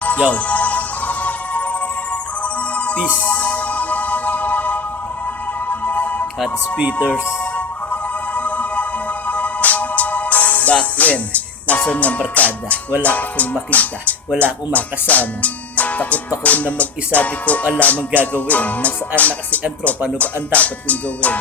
Yo, peace, hot speakers. Back when, nasa ng barkada, wala akong makita, wala akong makasama. Takot ako na mag-isa, di ko alam ang gagawin. Nasaan na kasi ang tropa, ano ba ang dapat kong gawin?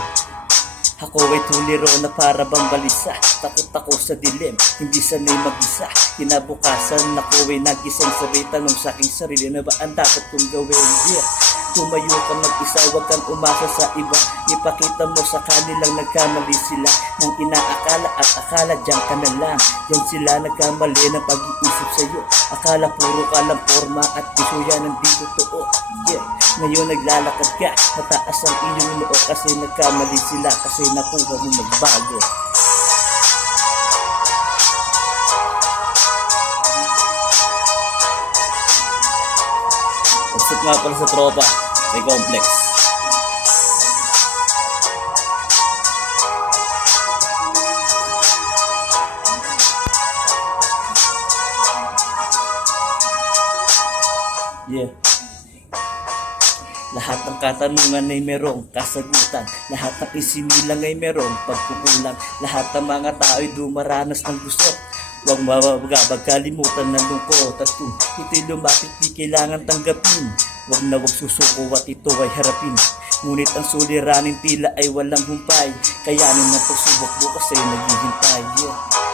Ako ay tuliro na para bang balisa. Takot ako sa dilim, hindi sanay mag-isa. Kinabukasan ako ay nag-isang sabay tanong sa aking sarili, na ba ang dapat kong gawin? Yeah. Tumayo ka mag-isa, wag kang umasa sa iba. Ipakita mo sa kanilang nagkamali sila nang inaakala at akala diyan ka na lang. Yan sila nagkamali ng pag-iisip sa'yo. Akala puro ka lang forma at iso yan ang di totoo. Yeah. Ngayon naglalakad ka, mataas ang iyong noo kasi nagkamali sila, kasi nakuha mo magbago. Except nga pala sa tropa, may complex. Yeah. Lahat ng katanungan ay merong kasagutan. Lahat ng isinilang ay merong pagkukulang. Lahat ng mga tao ay dumaranas ng gusot. Huwag mababagabag, kalimutan ng lungkot. At kung ito'y lumapit, di kailangan tanggapin. Huwag na huwag susuko at ito ay harapin. Ngunit ang suliranin tila ay walang humpay. Kayanin ng pagsubok bukas ay naghihintay. Yeah.